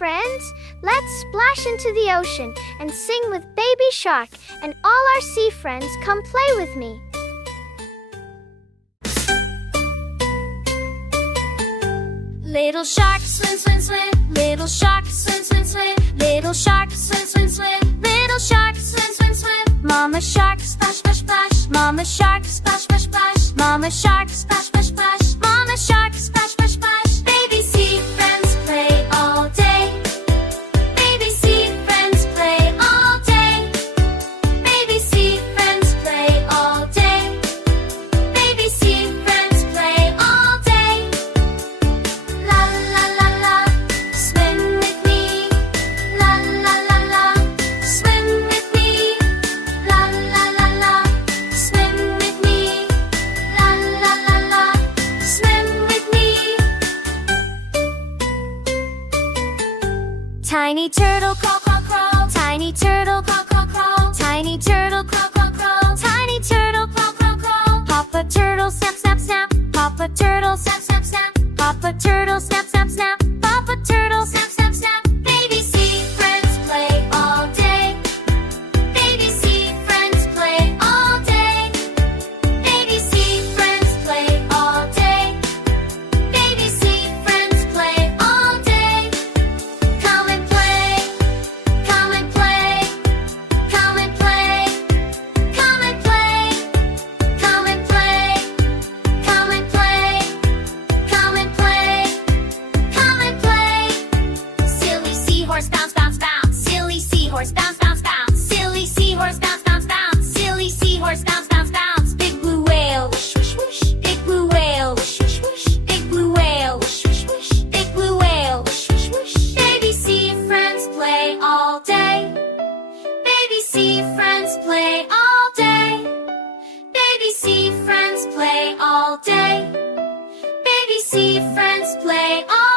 friends. Let's splash into the ocean and sing with Baby Shark, and all our sea friends come play with me. Little shark, swim, swim, swim. Little shark, swim, swim, swim. Little shark, swim, swim, swim. Little shark, swim, swim, swim. Mama shark, splash, splash, splash. Mama shark, splash, splash, splash. Mama shark, splash, splash, splash. Mama shark, splash, splash, splash. Baby sea friends play all day. Baby sea friends play all day. Baby sea friends play all day. Baby sea friends play all day. La la la la, swim with me. La la la la, swim with me. La la la la, swim with me. La la la la, swim with me. Tiny turtle crawl, crawl, crawl. Tiny turtle crawl, crawl, crawl. Tiny turtle crawl, crawl, crawl. Tiny turtle crawl, crawl, crawl. Papa turtle snap, snap, snap. Papa turtle snap, snap, snap. Papa turtle snap, snap, snap. Papa turtle snap, snap, snap. Baby sea friends play all day. Baby sea friends play all day. Baby sea friends play all day. Baby sea friends play all day. Come and play. Come and play. Come and play. Come and play. Come and play. Come and play. Come and play. Come and play. Silly seahorse bounce, bounce, bounce. Silly seahorse bounce, bounce, bounce. Silly seahorse bounce, bounce, bounce. Silly seahorse bounce, bounce, bounce. Big blue whale, whoosh, whoosh, whoosh. Big blue whale, whoosh, whoosh, whoosh. Big blue whale, whoosh, whoosh, whoosh. Big blue whale, whoosh, whoosh, whoosh. Baby sea friends play all day. Baby sea friends play all day. Baby sea friends play all day. Baby sea friends play all